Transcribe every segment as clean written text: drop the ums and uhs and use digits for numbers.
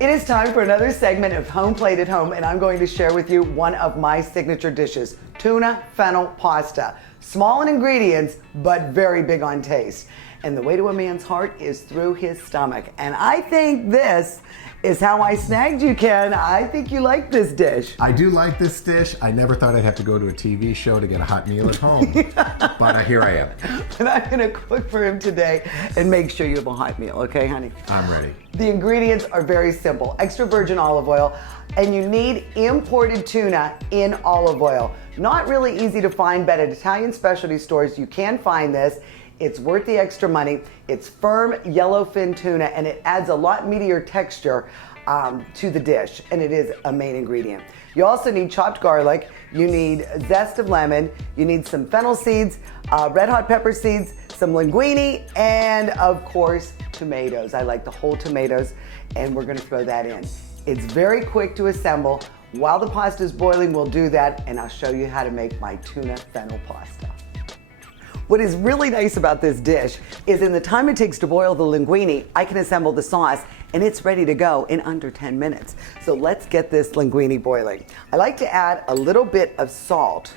It is time for another segment of Home Plate at Home, and I'm going to share with you one of my signature dishes, tuna fennel pasta. Small in ingredients, but very big on taste. And the way to a man's heart is through his stomach. And I think this is how I snagged you, Ken. I think you like this dish. I do like this dish. I never thought I'd have to go to a TV show to get a hot meal at home, but here I am. But I'm gonna cook for him today and make sure you have a hot meal, okay, honey? I'm ready. The ingredients are very simple. Extra virgin olive oil, and you need imported tuna in olive oil. Not really easy to find, but at Italian specialty stores you can find this. It's worth the extra money. It's firm yellowfin tuna, and it adds a lot meatier texture to the dish, and it is a main ingredient. You also need chopped garlic, you need zest of lemon, you need some fennel seeds, red hot pepper seeds, some linguine, and of course, tomatoes. I like the whole tomatoes, and we're gonna throw that in. It's very quick to assemble. While the pasta is boiling, we'll do that, and I'll show you how to make my tuna fennel pasta. What is really nice about this dish is in the time it takes to boil the linguine, I can assemble the sauce and it's ready to go in under 10 minutes. So let's get this linguine boiling. I like to add a little bit of salt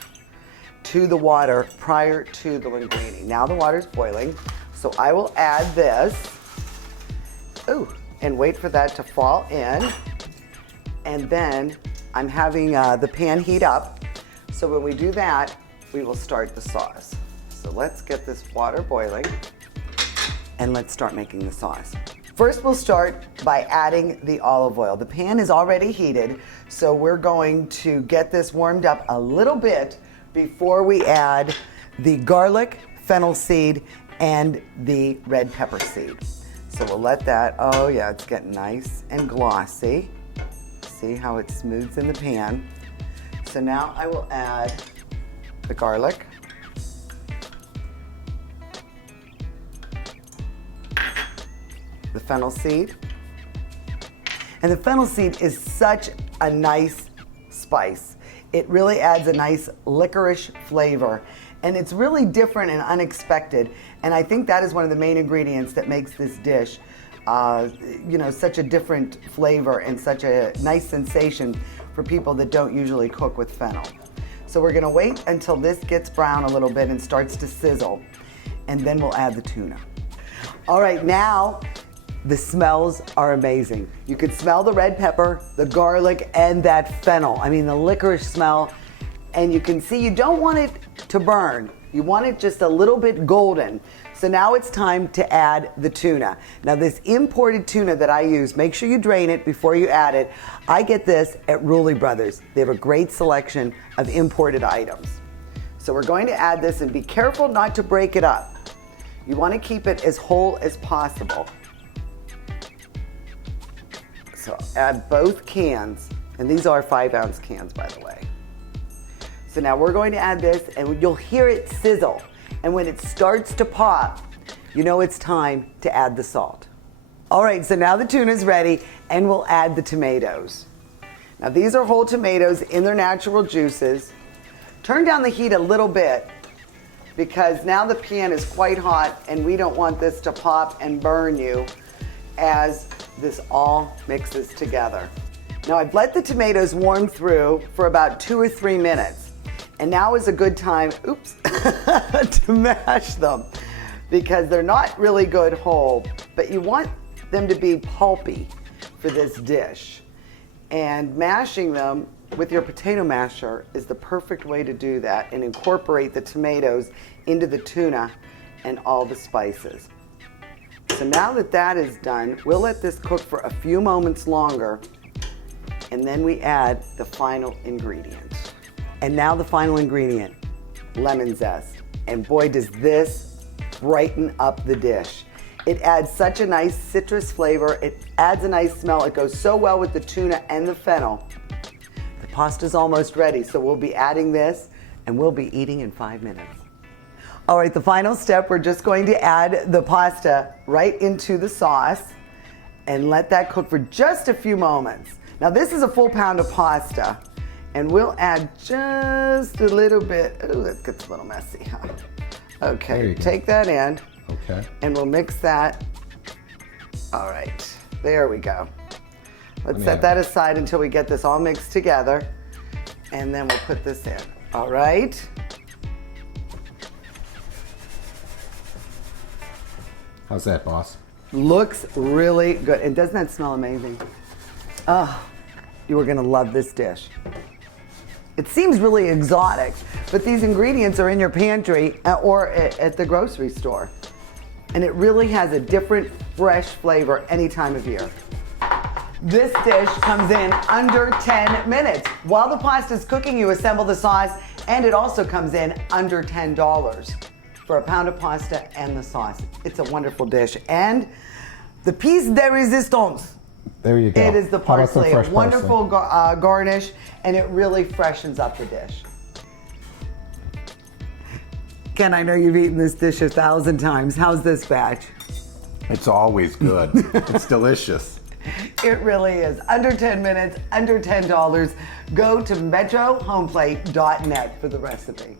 to the water prior to the linguine. Now the water's boiling, so I will add this. Ooh, and wait for that to fall in. And then I'm having the pan heat up. So when we do that, we will start the sauce. So let's get this water boiling and let's start making the sauce. First, we'll start by adding the olive oil. The pan is already heated, so we're going to get this warmed up a little bit before we add the garlic, fennel seed, and the red pepper seed. So we'll let that, oh yeah, it's getting nice and glossy. See how it smooths in the pan. So now I will add the garlic, the fennel seed. And the fennel seed is such a nice spice. It really adds a nice licorice flavor, and it's really different and unexpected. And I think that is one of the main ingredients that makes this dish such a different flavor and such a nice sensation for people that don't usually cook with fennel. So we're gonna wait until this gets brown a little bit and starts to sizzle, and then we'll add the tuna. All right, now the smells are amazing. You can smell the red pepper, the garlic, and that fennel. I mean, the licorice smell. And you can see you don't want it to burn. You want it just a little bit golden. So now it's time to add the tuna. Now this imported tuna that I use, make sure you drain it before you add it. I get this at Rulli Brothers. They have a great selection of imported items. So we're going to add this, and be careful not to break it up. You want to keep it as whole as possible. So add both cans, and these are 5-ounce cans, by the way. So now we're going to add this, and you'll hear it sizzle. And when it starts to pop, you know it's time to add the salt. All right, so now the tuna's ready, and we'll add the tomatoes. Now these are whole tomatoes in their natural juices. Turn down the heat a little bit, because now the pan is quite hot, and we don't want this to pop and burn you as this all mixes together. Now I've let the tomatoes warm through for about 2 or 3 minutes. And now is a good time, oops, to mash them, because they're not really good whole, but you want them to be pulpy for this dish. And mashing them with your potato masher is the perfect way to do that and incorporate the tomatoes into the tuna and all the spices. So now that that is done, we'll let this cook for a few moments longer, and then we add the final ingredient. And now the final ingredient, lemon zest. And boy, does this brighten up the dish. It adds such a nice citrus flavor. It adds a nice smell. It goes so well with the tuna and the fennel. The pasta's almost ready, so we'll be adding this, and we'll be eating in 5 minutes. All right, the final step, we're just going to add the pasta right into the sauce and let that cook for just a few moments. Now this is a full pound of pasta, and we'll add just a little bit. Oh, that gets a little messy, huh? Okay, take that in. Okay. And we'll mix that. All right, there we go. Let's set that aside until we get this all mixed together. And then we'll put this in. All right. How's that, boss? Looks really good. And doesn't that smell amazing? Oh, you are gonna love this dish. It seems really exotic, but these ingredients are in your pantry or at the grocery store. And it really has a different, fresh flavor any time of year. This dish comes in under 10 minutes. While the pasta is cooking, you assemble the sauce, and it also comes in under $10 for a pound of pasta and the sauce. It's a wonderful dish. And the piece de resistance. There you go. It is the How about some parsley. fresh Wonderful garnish, and it really freshens up the dish. Ken, I know you've eaten this dish 1,000 times. How's this batch? It's always good. It's delicious. It really is. Under 10 minutes, under $10. Go to metrohomeplate.net for the recipe.